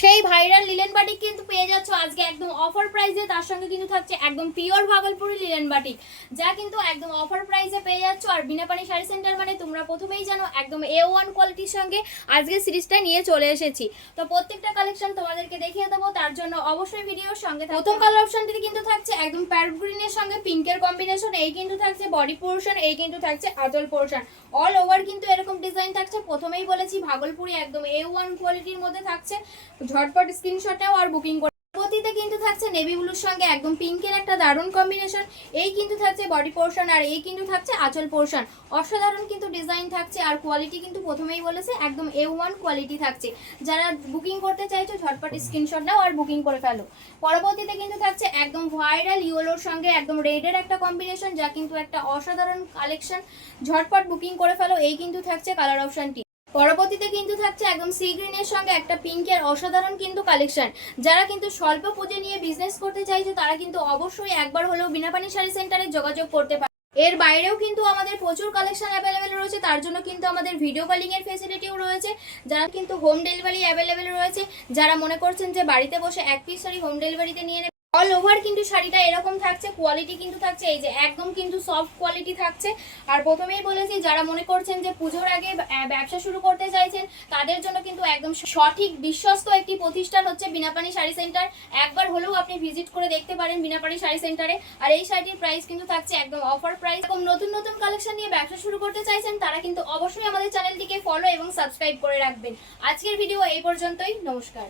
সেই viral linen batik কিন্তু পেয়ে যাচ্ছ আজকে একদম অফার প্রাইসে। তার সঙ্গে কিন্তু থাকছে একদম পিওর ভাগলপুরি লিলেন বাটিক, যা কিন্তু একদম অফার প্রাইসে পেয়ে যাচ্ছ। আর বিনাপানি শাড়ি সেন্টার মানে তোমরা প্রথমেই জানো একদম A1 কোয়ালিটির সঙ্গে আজকে সিরিজটা নিয়ে চলে এসেছি। তো প্রত্যেকটা কালেকশন তোমাদেরকে দেখিয়ে দেবো, তার জন্য অবশ্যই ভিডিওর সঙ্গে। প্রথম কালার অপশনটি কিন্তু থাকছে একদম প্যারট গ্রিনের সঙ্গে পিঙ্কের কম্বিনেশন। এই কিন্তু থাকছে বডি পোর্শন, এই কিন্তু থাকছে আঁচল পোর্শন। অল ওভার কিন্তু এরকম ডিজাইন থাকছে। প্রথমেই বলেছি ভাগলপুরি একদম A1 কোয়ালিটির মধ্যে থাকছে। ঝটপট স্ক্রিনশটেও আর বুকিং করে। পরবর্তীতে কিন্তু থাকছে নেভি ব্লুর সঙ্গে একদম পিঙ্কের একটা দারুণ কম্বিনেশন। এই কিন্তু থাকছে বডি পোর্শন আর এই কিন্তু থাকছে আঁচল পোর্শন। অসাধারণ কিন্তু ডিজাইন থাকছে আর কোয়ালিটি কিন্তু প্রথমেই বলেছে একদম A1 কোয়ালিটি থাকছে। যারা বুকিং করতে চাইছো ঝটপট স্ক্রিনশট নাও আর বুকিং করে ফেলো। পরবর্তীতে কিন্তু থাকছে একদম ভাইরাল ইয়েলোর সঙ্গে একদম রেডের একটা কম্বিনেশন, যা কিন্তু একটা অসাধারণ কালেকশন। ঝটপট বুকিং করে ফেলো। এই কিন্তু থাকছে কালার অপশনটি। পরবর্তীতে কিন্তু থাকছে একদম সি গ্রিনের সঙ্গে একটা পিঙ্কের অসাধারণ কিন্তু কালেকশন। যারা কিন্তু স্বল্প পুঁজি নিয়ে বিজনেস করতে চাইছে তারা কিন্তু অবশ্যই একবার হলেও বিনাপানি শাড়ি সেন্টারে যোগাযোগ করতে পারে। এর বাইরেও কিন্তু আমাদের প্রচুর কালেকশন অ্যাভেলেবেল রয়েছে, তার জন্য কিন্তু আমাদের ভিডিও কলিং এর ফেসিলিটিও রয়েছে। যারা কিন্তু হোম ডেলিভারি অ্যাভেলেবেল রয়েছে। যারা মনে করছেন যে বাড়িতে বসে এক পিস শাড়ি হোম ডেলিভারিতে নিয়ে নেবে, অল ওভার কিন্তু শাড়িটা এরকম থাকছে। কোয়ালিটি কিন্তু থাকছে এই যে একদম কিন্তু সফট কোয়ালিটি থাকছে। আর প্রথমেই বলেছি যারা মনে করছেন যে পুজোর আগে ব্যবসা শুরু করতে চাইছেন তাদের জন্য কিন্তু একদম সঠিক বিশ্বস্ত একটি প্রতিষ্ঠান হচ্ছে বিনাপানি শাড়ি সেন্টার। একবার হলেও আপনি ভিজিট করে দেখতে পারেন বিনাপানি শাড়ি সেন্টারে। আর এই শাড়িটির প্রাইস কিন্তু থাকছে একদম অফার প্রাইস। এরকম নতুন নতুন কালেকশন নিয়ে ব্যবসা শুরু করতে চাইছেন তারা কিন্তু অবশ্যই আমাদের চ্যানেলটিকে ফলো এবং সাবস্ক্রাইব করে রাখবেন। আজকের ভিডিও এই পর্যন্তই। নমস্কার।